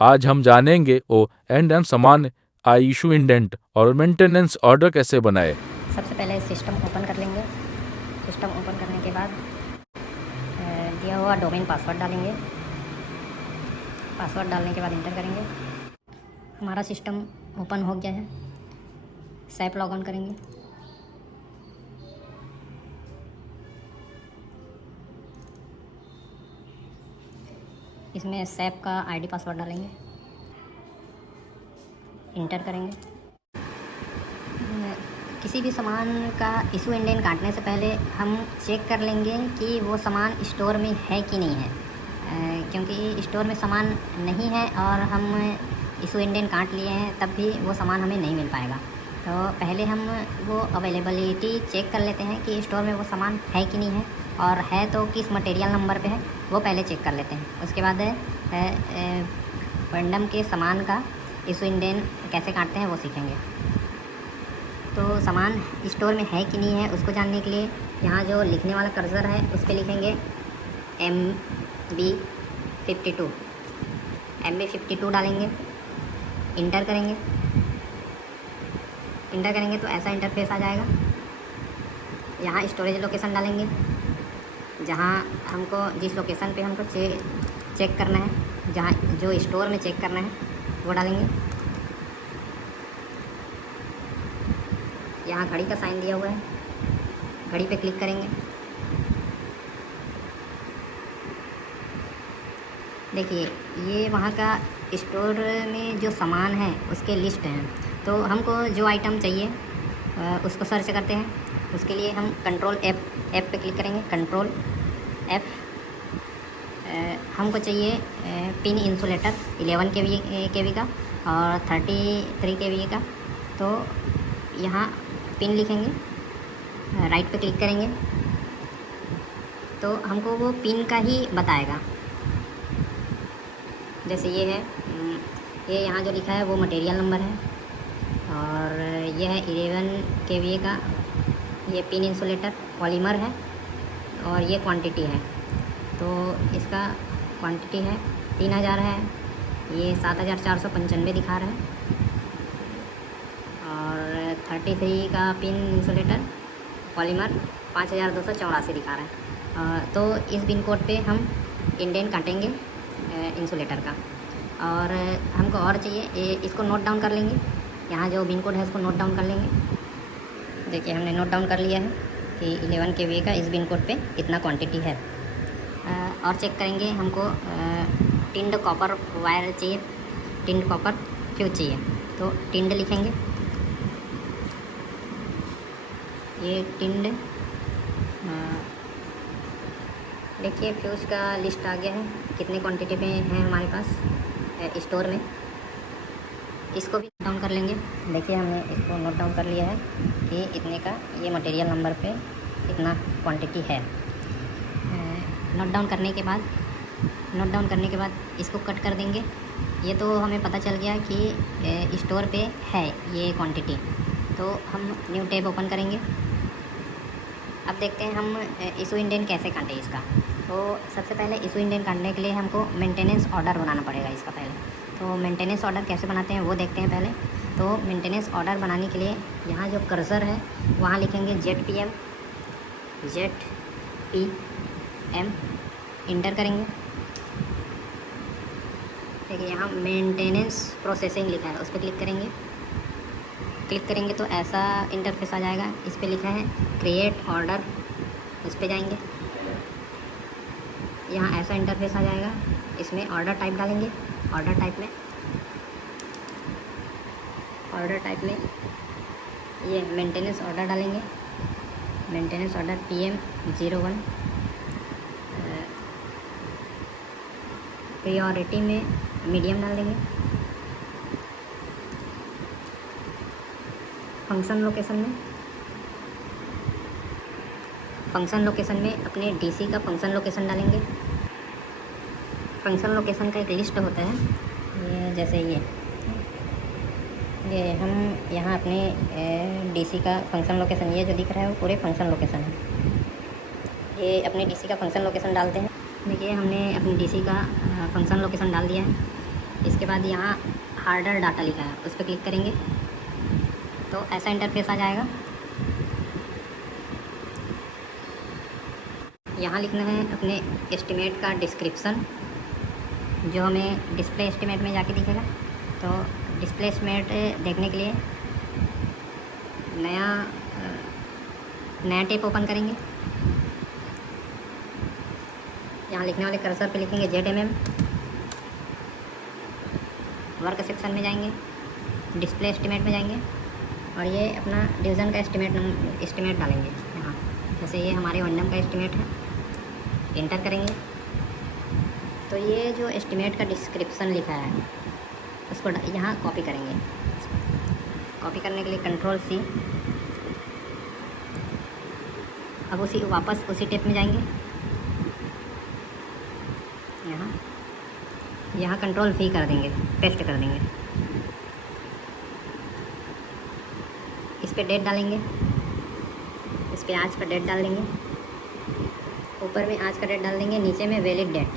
आज हम जानेंगे ओ एंड एम समान आई इशू इंडेंट और मेंटेनेंस ऑर्डर कैसे बनाए। सबसे पहले सिस्टम ओपन कर लेंगे। सिस्टम ओपन करने के बाद दिया हुआ डोमेन पासवर्ड डालेंगे। पासवर्ड डालने के बाद इंटर करेंगे। हमारा सिस्टम ओपन हो गया है। सैप लॉग ऑन करेंगे। इसमें सैप का आईडी पासवर्ड डालेंगे, इंटर करेंगे। किसी भी सामान का इशू इंडेंट काटने से पहले हम चेक कर लेंगे कि वो सामान स्टोर में है कि नहीं है, क्योंकि स्टोर में सामान नहीं है और हम इशू इंडेंट काट लिए हैं तब भी वो सामान हमें नहीं मिल पाएगा। तो पहले हम वो अवेलेबिलिटी चेक कर लेते हैं कि स्टोर में वो सामान है कि नहीं है, और है तो किस मटेरियल नंबर पे है वो पहले चेक कर लेते हैं। उसके बाद रैंडम के सामान का इशू इंडेंट कैसे काटते हैं वो सीखेंगे। तो सामान स्टोर में है कि नहीं है उसको जानने के लिए यहाँ जो लिखने वाला कर्सर है उस पर लिखेंगे MB52। MB52 डालेंगे, इंटर करेंगे। इंटर करेंगे तो ऐसा इंटरफेस आ जाएगा। यहाँ स्टोरेज लोकेशन डालेंगे, जहाँ हमको जिस लोकेशन पे हमको चेक करना है, जहाँ जो स्टोर में चेक करना है वो डालेंगे। यहाँ घड़ी का साइन दिया हुआ है, घड़ी पे क्लिक करेंगे। देखिए ये वहाँ का स्टोर में जो सामान है उसके लिस्ट हैं। तो हमको जो आइटम चाहिए उसको सर्च करते हैं। उसके लिए हम कंट्रोल F पे क्लिक करेंगे। Control F। हमको चाहिए पिन इंसुलेटर 11 केवी का और 33 केवी का। तो यहाँ पिन लिखेंगे, राइट पे क्लिक करेंगे तो हमको वो पिन का ही बताएगा। जैसे ये है, ये यहाँ जो लिखा है वो मटेरियल नंबर है, और यह है 11 केवी का ये पिन इंसुलेटर पॉलीमर है, और ये क्वांटिटी है। तो इसका क्वांटिटी है 3000 है, ये 7495 दिखा रहा है, और 33 का पिन इंसुलेटर पॉलीमर 5284 दिखा रहा है। तो इस पिन कोड पे हम इंडेंट काटेंगे इंसुलेटर का। और हमको और चाहिए, इसको नोट डाउन कर लेंगे। यहाँ जो पिन कोड है उसको नोट डाउन कर लेंगे। देखिए हमने नोट डाउन कर लिया है कि 11 केवी का इस पिन कोड पे इतना क्वांटिटी है। और चेक करेंगे, हमको टिंड कॉपर वायर चाहिए, टिंड कॉपर फ्यूज चाहिए। तो टिंड लिखेंगे, ये टिंड। देखिए फ्यूज का लिस्ट आ गया है, कितने क्वांटिटी में है हमारे पास स्टोर में। इसको भी नोट डाउन कर लेंगे। देखिए हमने इसको नोट डाउन कर लिया है कि इतने का ये मटेरियल नंबर पे इतना क्वांटिटी है। नोट डाउन करने के बाद इसको कट कर देंगे। ये तो हमें पता चल गया कि स्टोर पे है ये क्वांटिटी। तो हम न्यू टैब ओपन करेंगे। अब देखते हैं हम इशू इंडेंट कैसे काटें इसका। तो सबसे पहले इशू इंडेंट काटने के लिए हमको मेंटेनेंस ऑर्डर बनाना पड़ेगा इसका पहले। तो मेंटेनेंस ऑर्डर कैसे बनाते हैं वो देखते हैं पहले। तो मेंटेनेंस ऑर्डर बनाने के लिए यहाँ जो कर्सर है वहाँ लिखेंगे ZPM, इंटर करेंगे। देखिए यहाँ मेंटेनेंस प्रोसेसिंग लिखा है, उस पर क्लिक करेंगे। क्लिक करेंगे तो ऐसा इंटरफेस आ जाएगा। इस पर लिखा है क्रिएट ऑर्डर, इस पर जाएंगे। यहाँ ऐसा इंटरफेस आ जाएगा। इसमें ऑर्डर टाइप डालेंगे। ऑर्डर टाइप में ये मेंटेनेंस ऑर्डर डालेंगे। Maintenance order PM01। प्रायोरिटी में मीडियम डाल देंगे। फंक्शन लोकेशन में अपने DC का फंक्शन लोकेशन डालेंगे। फंक्शन लोकेशन का एक लिस्ट होता है, ये जैसे ये हम यहाँ अपने DC का फंक्शन लोकेशन, ये जो दिख रहा है वो पूरे फंक्शन लोकेशन है। ये अपने DC का फंक्शन लोकेशन डालते हैं। देखिए हमने अपने DC का फंक्शन लोकेशन डाल दिया है। इसके बाद यहाँ हार्डर डाटा लिखा है, उस पर क्लिक करेंगे तो ऐसा इंटरफेस आ जाएगा। यहाँ लिखना है अपने एस्टिमेट का डिस्क्रिप्शन, जो हमें डिस्प्ले एस्टिमेट में जाके दिखेगा। तो डिस्प्ले एस्टिमेट देखने के लिए नया टैब ओपन करेंगे। यहाँ लिखने वाले कर्सर पे लिखेंगे ZMM, वर्क सेक्शन में जाएंगे, डिस्प्ले एस्टिमेट में जाएंगे और ये अपना डिवीज़न का एस्टिमेट डालेंगे। यहाँ जैसे ये हमारे वनडम का एस्टिमेट है, इंटर करेंगे तो ये जो एस्टिमेट का डिस्क्रिप्शन लिखा है उसको यहाँ कॉपी करेंगे। कॉपी करने के लिए Ctrl+C। अब वापस उसी टेप में जाएंगे, यहाँ Ctrl+V कर देंगे, पेस्ट कर देंगे। इस पे डेट डालेंगे, इस पे आज का डेट डाल देंगे, ऊपर में आज का डेट डाल देंगे, नीचे में वैलिड डेट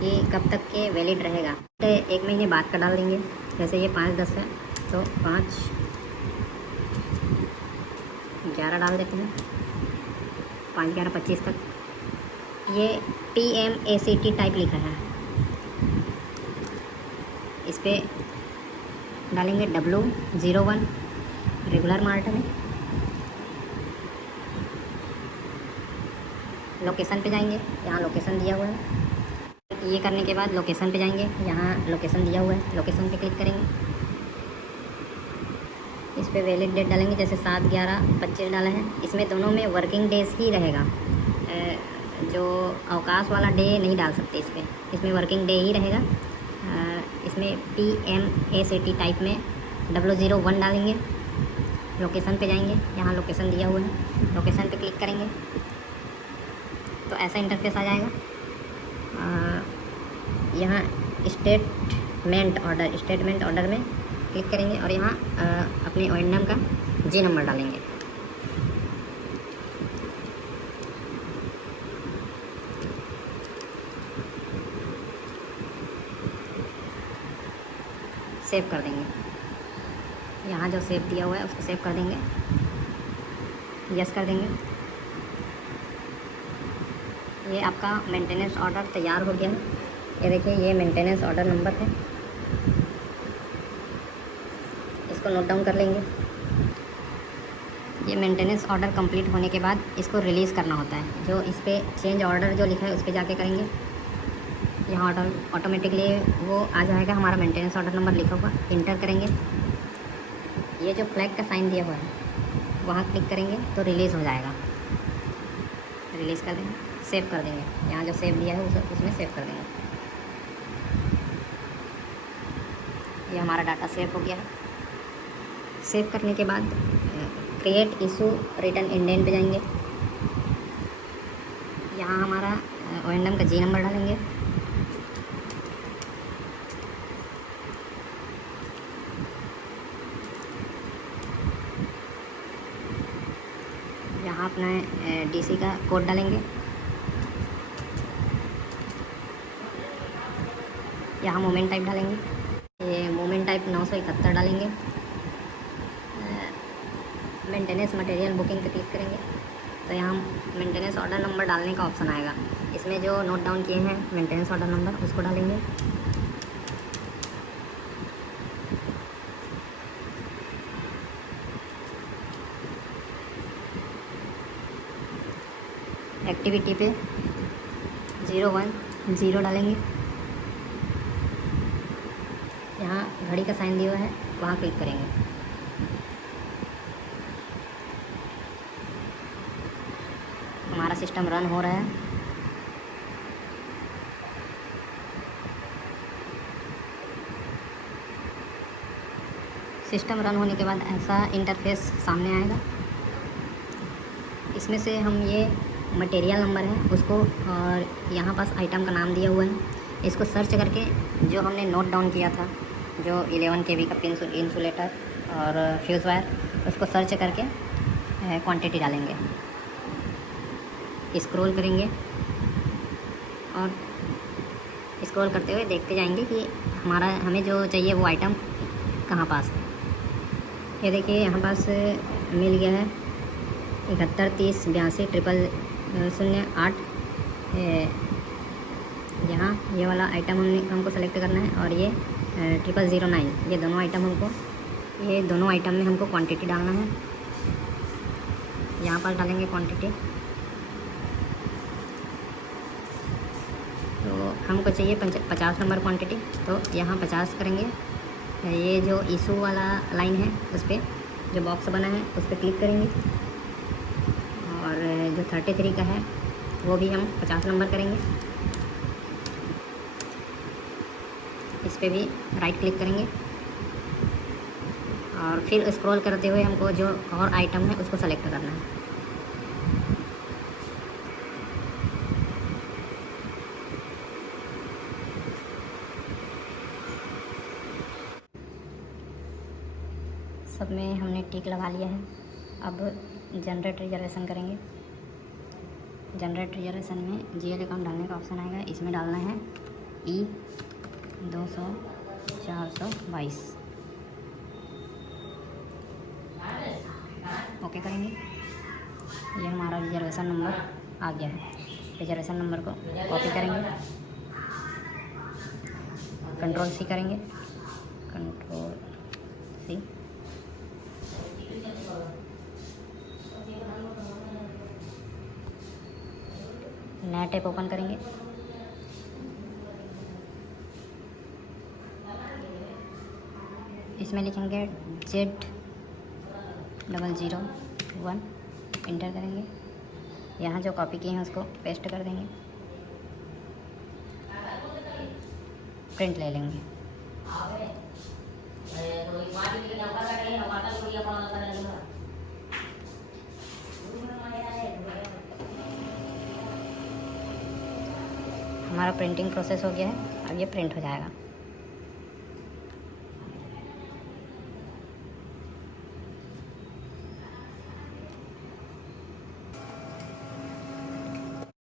कि कब तक के वैलिड रहेगा। 1 महीने बाद का डाल देंगे, जैसे ये 5/10 है तो 5/11 डाल देते हैं, 5/11/25 तक। ये PMACT टाइप लिखा है, इस पर डालेंगे W01 रेगुलर मार्ट में। लोकेशन पे जाएंगे, यहाँ लोकेशन दिया हुआ है। ये करने के बाद लोकेशन पे जाएंगे, यहाँ लोकेशन दिया हुआ है, लोकेशन पे क्लिक करेंगे। इस पे वैलिड डेट डालेंगे, जैसे 7/11/25 डाला है। इसमें दोनों में वर्किंग डेज ही रहेगा, जो अवकाश वाला डे नहीं डाल सकते इसमें वर्किंग डे ही रहेगा। इसमें PMACT टाइप में W01 डालेंगे, लोकेशन पे जाएंगे, यहाँ लोकेशन दिया हुआ है, लोकेशन पे क्लिक करेंगे तो ऐसा इंटरफेस आ जाएगा। यहाँ स्टेटमेंट ऑर्डर में क्लिक करेंगे और यहाँ अपने ONDM का G नंबर डालेंगे। सेव कर देंगे, यहाँ जो सेव दिया हुआ है उसको सेव कर देंगे, यस कर देंगे। ये आपका मेंटेनेंस ऑर्डर तैयार हो गया है। ये देखिए, ये मेंटेनेंस ऑर्डर नंबर है, इसको नोट डाउन कर लेंगे। ये मेंटेनेंस ऑर्डर कंप्लीट होने के बाद इसको रिलीज़ करना होता है, जो इस पर चेंज ऑर्डर जो लिखा है उस पर जाके करेंगे। यहाँ ऑर्डर ऑटोमेटिकली वो आ जाएगा, हमारा मेंटेनेंस ऑर्डर नंबर लिखा हुआ, इंटर करेंगे। ये जो फ्लैग का साइन दिया हुआ है वहाँ क्लिक करेंगे तो रिलीज़ हो जाएगा, रिलीज़ कर देंगे, सेव कर देंगे। यहाँ जो सेव दिया है उसमें सेव कर देंगे। ये हमारा डाटा सेव हो गया है। सेव करने के बाद क्रिएट इशू रिटर्न इंडेंट पे जाएंगे, यहाँ हमारा ONDM का G नंबर डालेंगे, यहाँ अपना DC का कोड डालेंगे, यहाँ मोमेंट टाइप डालेंगे, ये मोमेंट टाइप 971 डालेंगे। मेंटेनेंस मटेरियल बुकिंग पे क्लिक करेंगे तो यहाँ मेंटेनेंस ऑर्डर नंबर डालने का ऑप्शन आएगा। इसमें जो नोट डाउन किए हैं मेंटेनेंस ऑर्डर नंबर उसको डालेंगे। एक्टिविटी पे 010 डालेंगे, यहाँ घड़ी का साइन दिया हुआ है वहाँ क्लिक करेंगे। हमारा सिस्टम रन हो रहा है। सिस्टम रन होने के बाद ऐसा इंटरफेस सामने आएगा। इसमें से हम ये मटेरियल नंबर है उसको, और यहाँ पास आइटम का नाम दिया हुआ है, इसको सर्च करके जो हमने नोट डाउन किया था, जो 11 kV का इंसुलेटर और फ्यूज़ वायर, उसको सर्च करके क्वांटिटी डालेंगे, स्क्रॉल करेंगे और स्क्रॉल करते हुए देखते जाएंगे कि हमें जो चाहिए वो आइटम कहाँ पास है। ये देखिए यहाँ पास मिल गया है 7130820008। यहाँ ये वाला आइटम हमको सेलेक्ट करना है और ये 0009, ये दोनों आइटम में हमको क्वांटिटी डालना है। यहाँ पर डालेंगे क्वांटिटी। तो हमको चाहिए 50 नंबर क्वांटिटी, तो यहाँ 50 करेंगे। ये जो इशू वाला लाइन है उस पर जो बॉक्स बना है उस पर क्लिक करेंगे और जो 33 का है वो भी हम 50 नंबर करेंगे। इस पर भी राइट क्लिक करेंगे और फिर स्क्रॉल करते हुए हमको जो और आइटम है उसको सेलेक्ट करना है। सब में हमने टिक लगा लिया है। अब जनरेट रिजर्वेशन करेंगे। जनरेट रिजर्वेशन में GL अकाउंट डालने का ऑप्शन आएगा, इसमें डालना है E200-422। ओके करेंगे। ये हमारा रिजर्वेशन नंबर आ गया है। रिजर्वेशन नंबर को कॉपी करेंगे, Ctrl+C करेंगे, Ctrl+C। नया टैब ओपन करेंगे। इसमें लिखेंगे Z001, इंटर करेंगे। यहाँ जो कॉपी किए हैं उसको पेस्ट कर देंगे, प्रिंट ले लेंगे। हमारा प्रिंटिंग प्रोसेस हो गया है, अब ये प्रिंट हो जाएगा।